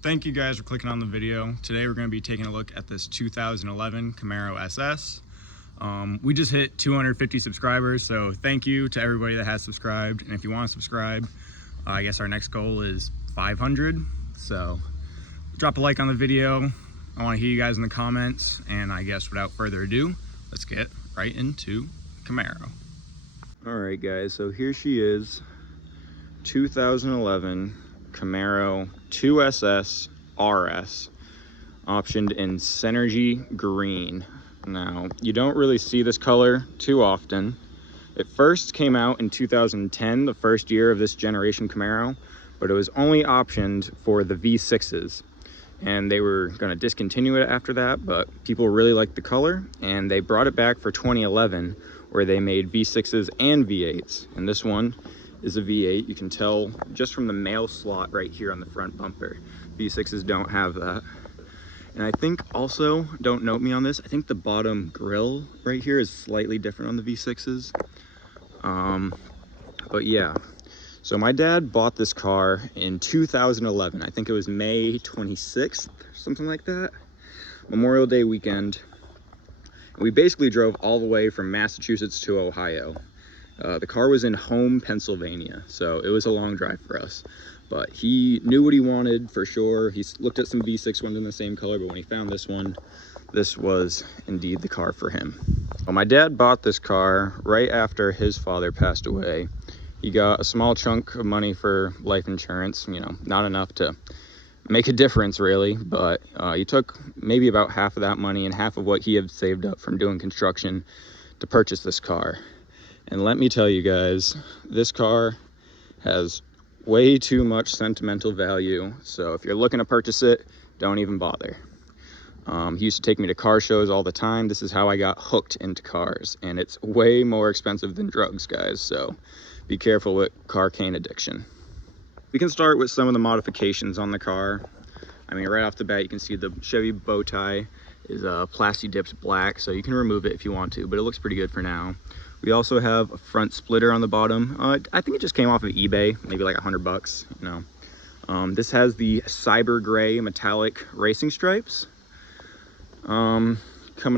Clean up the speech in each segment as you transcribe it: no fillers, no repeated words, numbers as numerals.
Thank you guys for clicking on the video. Today we're going to be taking a look at this 2011 Camaro SS. We just hit 250 subscribers, so thank you to everybody that has subscribed. And if you want to subscribe, I guess our next goal is 500. So drop a like on the video. I want to hear you guys in the comments. And I guess without further ado, let's get right into Camaro. Alright guys, so here she is, 2011 Camaro 2SS RS, optioned in Synergy Green. Now, you don't really see this color too often. It first came out in 2010, the first year of this generation Camaro, but it was only optioned for the V6s. And they were going to discontinue it after that, but people really liked the color, and they brought it back for 2011, where they made V6s and V8s. And this one is a V8. You can tell just from the mail slot right here on the front bumper. V6s don't have that. And I think also, don't note me on this, I think the bottom grille right here is slightly different on the V6s. But yeah, so my dad bought this car in 2011. I think it was May 26th, something like that. Memorial Day weekend. We basically drove all the way from Massachusetts to Ohio. The car was in Home, Pennsylvania, so it was a long drive for us. But he knew what he wanted for sure. He looked at some V6 ones in the same color, but when he found this one, this was indeed the car for him. Well, my dad bought this car right after his father passed away. He got a small chunk of money for life insurance, you know, not enough to make a difference really, but he took maybe about half of that money and half of what he had saved up from doing construction to purchase this car. And let me tell you guys, this car has way too much sentimental value. So if you're looking to purchase it, don't even bother. He used to take me to car shows all the time. This is how I got hooked into cars. And it's way more expensive than drugs, guys. So be careful with car cane addiction. We can start with some of the modifications on the car. I mean, right off the bat, you can see the Chevy bow tie is plasti dipped black. So you can remove it if you want to, but it looks pretty good for now. We also have a front splitter on the bottom. I think it just came off of eBay, maybe like $100, you know. This has the cyber gray metallic racing stripes. Coming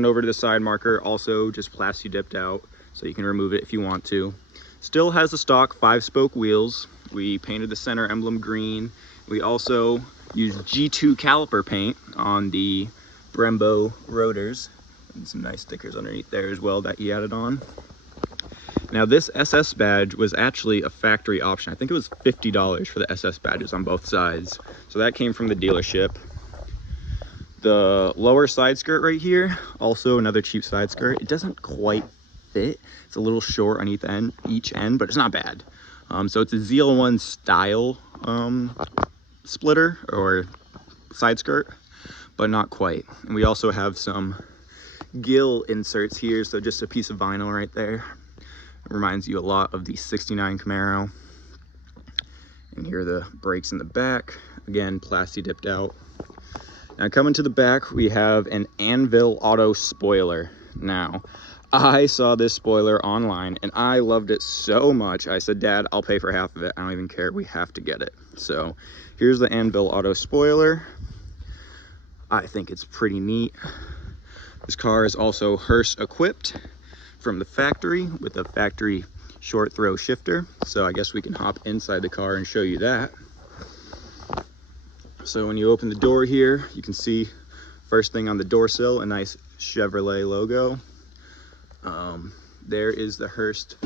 over to the side marker, also just plasti dipped out, so you can remove it if you want to. Still has the stock 5-spoke wheels. We painted the center emblem green. We also used G2 caliper paint on the Brembo rotors, and some nice stickers underneath there as well that he added on. Now this SS badge was actually a factory option. I think it was $50 for the SS badges on both sides. So that came from the dealership. The lower side skirt right here, also another cheap side skirt. It doesn't quite fit. It's a little short on each end, but it's not bad. So it's a ZL1 style splitter or side skirt, but not quite. And we also have some gill inserts here. So just a piece of vinyl right there. Reminds you a lot of the 69 Camaro. And here are the brakes in the back. Again, plasti dipped out. Now coming to the back, we have an Anvil Auto spoiler. Now, I saw this spoiler online and I loved it so much. I said, Dad, I'll pay for half of it. I don't even care. We have to get it. So here's the Anvil Auto spoiler. I think it's pretty neat. This car is also Hurst equipped from the factory with a factory short throw shifter. So I guess we can hop inside the car and show you that. So when you open the door here, you can see first thing on the door sill, a nice Chevrolet logo. There is the Hurst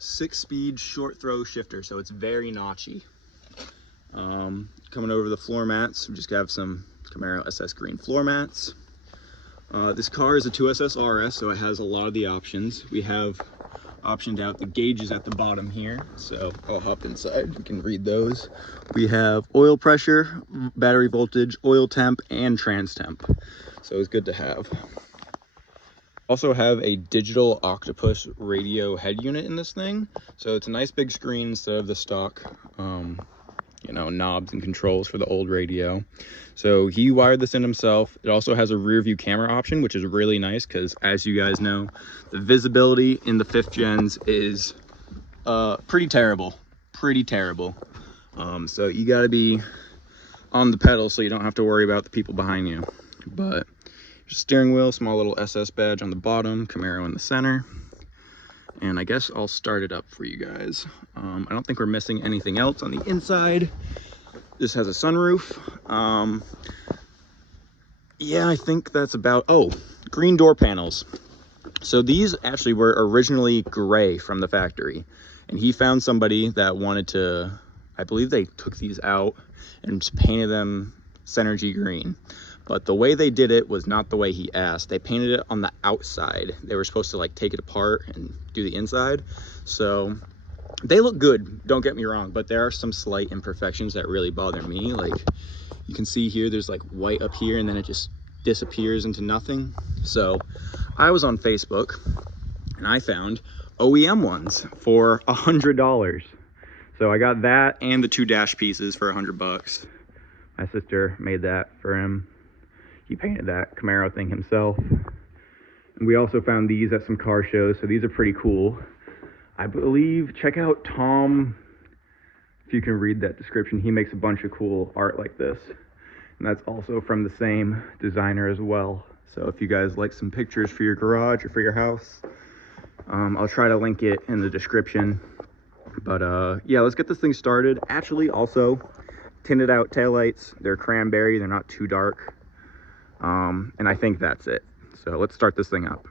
6-speed short throw shifter, so it's very notchy. Coming over the floor mats, we just have some Camaro SS green floor mats. This car is a 2SS RS, so it has a lot of the options. We have optioned out the gauges at the bottom here, so I'll hop inside, you can read those. We have oil pressure, battery voltage, oil temp, and trans temp, so it's good to have. Also have a digital Octopus radio head unit in this thing, so it's a nice big screen instead of the stock you know, knobs and controls for the old radio. So he wired this in himself. It also has a rear view camera option, which is really nice because, as you guys know, the visibility in the 5th gens is pretty terrible. So you got to be on the pedal, so you don't have to worry about the people behind you. But just steering wheel, small little SS badge on the bottom, Camaro in the center. And I guess I'll start it up for you guys. I don't think we're missing anything else on the inside. This has a sunroof. Yeah, I think that's about, oh, green door panels. So these actually were originally gray from the factory, and he found somebody that wanted to, I believe they took these out and just painted them Synergy green. But the way they did it was not the way he asked. They painted it on the outside. They were supposed to like take it apart and do the inside. So they look good, don't get me wrong, but there are some slight imperfections that really bother me. Like you can see here, there's like white up here and then it just disappears into nothing. So I was on Facebook and I found OEM ones for $100. So I got that and the 2 dash pieces for $100. My sister made that for him. He painted that Camaro thing himself. And we also found these at some car shows, so these are pretty cool. I believe, check out Tom, if you can read that description. He makes a bunch of cool art like this. And that's also from the same designer as well. So if you guys like some pictures for your garage or for your house, I'll try to link it in the description. But yeah, let's get this thing started. Actually, also, tinted out taillights. They're cranberry, they're not too dark. And I think that's it. So let's start this thing up.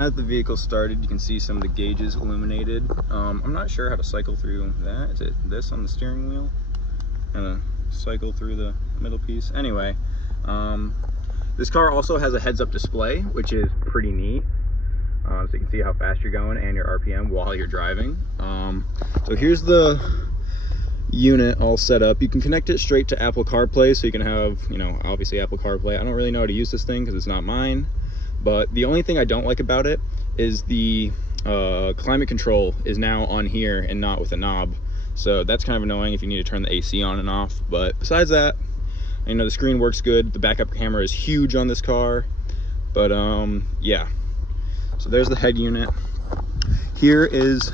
As the vehicle started, you can see some of the gauges illuminated. I'm not sure how to cycle through that. Is it this on the steering wheel? Cycle through the middle piece. Anyway, this car also has a heads-up display, which is pretty neat. So you can see how fast you're going and your RPM while you're driving. So here's the unit all set up. You can connect it straight to Apple CarPlay, so you can have, you know, obviously Apple CarPlay. I don't really know how to use this thing because it's not mine. But the only thing I don't like about it is the climate control is now on here and not with a knob. So that's kind of annoying if you need to turn the AC on and off. But besides that, you know, the screen works good. The backup camera is huge on this car. But yeah, so there's the head unit. Here is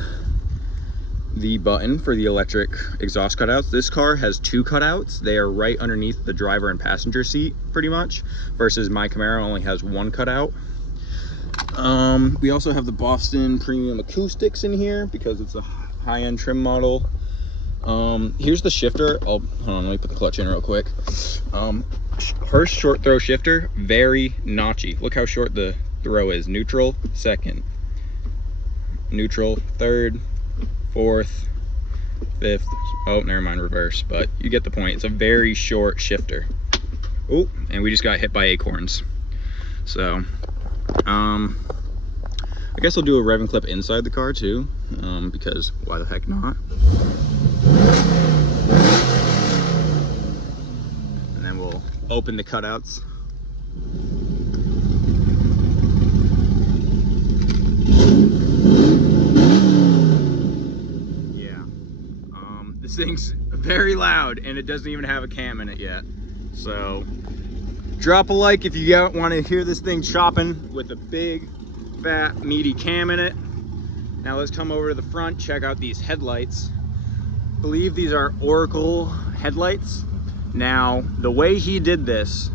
the button for the electric exhaust cutouts. This car has 2 cutouts. They are right underneath the driver and passenger seat pretty much, versus my Camaro only has 1 cutout. We also have the Boston Premium Acoustics in here because it's a high-end trim model. Here's the shifter. Hold on, let me put the clutch in real quick. Hurst short throw shifter, very notchy. Look how short the throw is. Neutral, second. Neutral, third. 4th, 5th, oh, never mind, reverse, but you get the point. It's a very short shifter. Oh, and we just got hit by acorns. So, I guess I'll do a revving clip inside the car too, because why the heck not? And then we'll open the cutouts. This thing's very loud and it doesn't even have a cam in it yet. So drop a like if you want to hear this thing chopping with a big, fat, meaty cam in it. Now let's come over to the front, check out these headlights. I believe these are Oracle headlights. Now, the way he did this,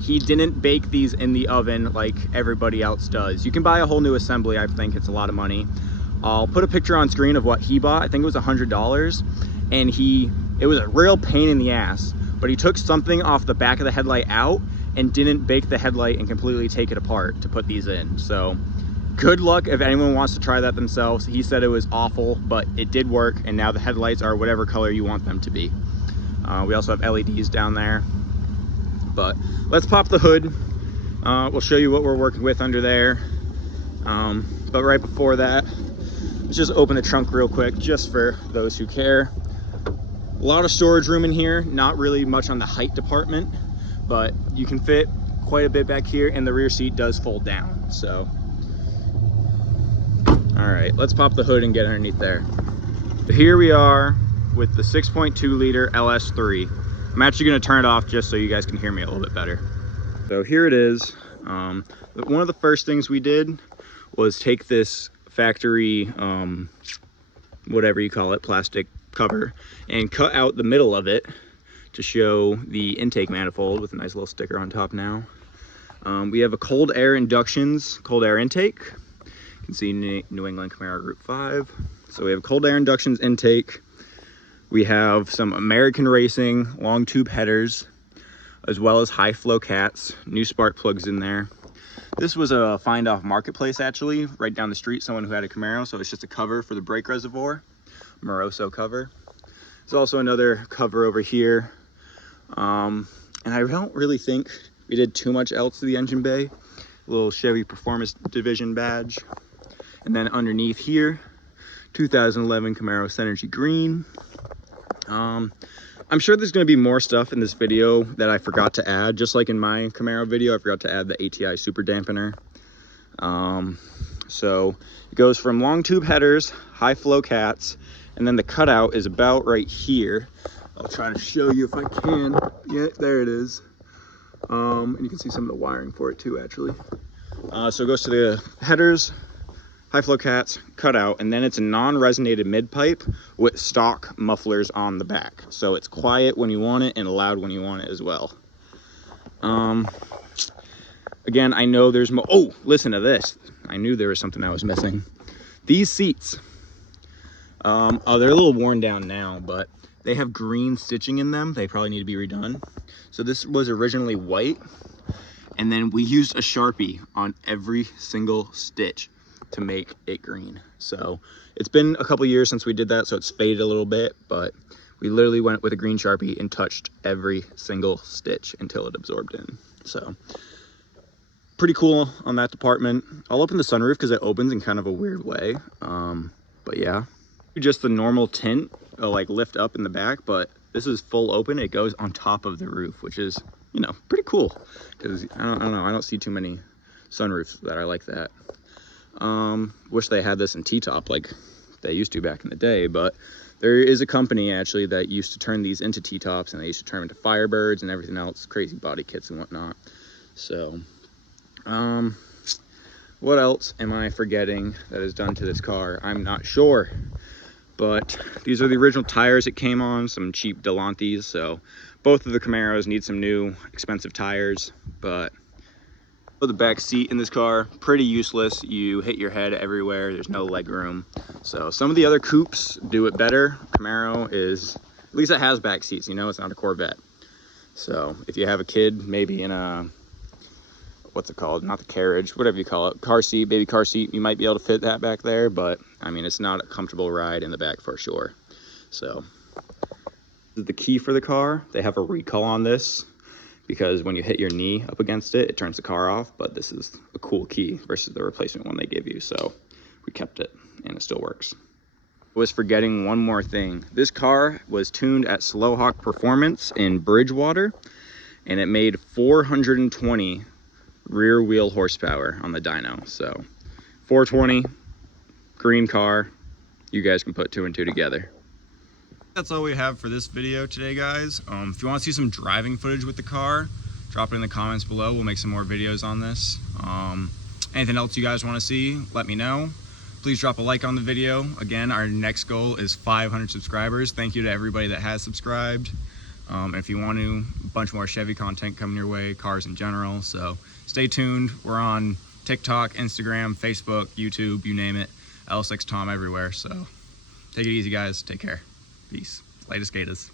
he didn't bake these in the oven like everybody else does. You can buy a whole new assembly. I think it's a lot of money. I'll put a picture on screen of what he bought. I think it was $100. And it was a real pain in the ass, but he took something off the back of the headlight out and didn't bake the headlight and completely take it apart to put these in. So good luck if anyone wants to try that themselves. He said it was awful, but it did work, and now the headlights are whatever color you want them to be. We also have LEDs down there. But let's pop the hood, We'll show you what we're working with under there. But right before that, let's just open the trunk real quick, just for those who care. A lot of storage room in here, not really much on the height department, but you can fit quite a bit back here, and the rear seat does fold down. So, all right, let's pop the hood and get underneath there. Here we are with the 6.2 liter LS3. I'm actually gonna turn it off just so you guys can hear me a little bit better. So here it is. One of the first things we did was take this factory, whatever you call it, plastic cover, and cut out the middle of it to show the intake manifold with a nice little sticker on top now. We have a cold air inductions, cold air intake. You can see New England Camaro Group 5. So we have cold air inductions intake. We have some American Racing long tube headers, as well as high flow cats, new spark plugs in there. This was a find off marketplace, actually, right down the street, someone who had a Camaro, so it's just a cover for the brake reservoir, Moroso cover. There's also another cover over here. And I don't really think we did too much else to the engine bay. A little Chevy Performance Division badge. And then underneath here, 2011 Camaro Synergy Green. I'm sure there's going to be more stuff in this video that I forgot to add. Just like in my Camaro video, I forgot to add the ATI super dampener. So it goes from long tube headers, high flow cats, and then the cutout is about right here. I'll try to show you if I can. Yeah, there it is. And you can see some of the wiring for it too, actually. So it goes to the headers, high flow cats, cutout, and then it's a non-resonated mid-pipe with stock mufflers on the back. So it's quiet when you want it and loud when you want it as well. Again, I know there's more. Oh, listen to this. I knew there was something I was missing. These seats, oh, they're a little worn down now, but they have green stitching in them. They probably need to be redone. So this was originally white, and then we used a Sharpie on every single stitch to make it green. So it's been a couple years since we did that, so it's faded a little bit, but we literally went with a green Sharpie and touched every single stitch until it absorbed in. So pretty cool on that department. I'll open the sunroof because it opens in kind of a weird way. But yeah, just the normal tint will like lift up in the back, but this is full open. It goes on top of the roof, which is, you know, pretty cool, because I don't know, I don't see too many sunroofs that are like that. Wish they had this in T-top like they used to back in the day, but there is a company actually that used to turn these into T-tops, and they used to turn them into Firebirds and everything else, crazy body kits and whatnot. So what else am I forgetting that is done to this car? I'm not sure, but these are the original tires it came on, some cheap Delantes. So both of the Camaros need some new expensive tires, but the back seat in this car, pretty useless. You hit your head everywhere. There's no leg room. So some of the other coupes do it better. Camaro is, at least it has back seats, you know, it's not a Corvette. So if you have a kid, maybe in a, what's it called? Not the carriage, whatever you call it, car seat, baby car seat, you might be able to fit that back there, but I mean, it's not a comfortable ride in the back for sure. So this is the key for the car. They have a recall on this, because when you hit your knee up against it, it turns the car off, but this is a cool key versus the replacement one they give you. So we kept it and it still works. I was forgetting one more thing. This car was tuned at Slowhawk Performance in Bridgewater, and it made 420 rear wheel horsepower on the dyno. So 420, green car, you guys can put two and two together. That's all we have for this video today, guys. If you want to see some driving footage with the car, drop it in the comments below. We'll make some more videos on this. Anything else you guys want to see, let me know. Please drop a like on the video. Again, our next goal is 500 subscribers. Thank you to everybody that has subscribed. If you want to, a bunch more Chevy content coming your way, cars in general. So stay tuned. We're on TikTok, Instagram, Facebook, YouTube, you name it. L6 Tom everywhere. So take it easy, guys. Take care. Peace. Latest skaters.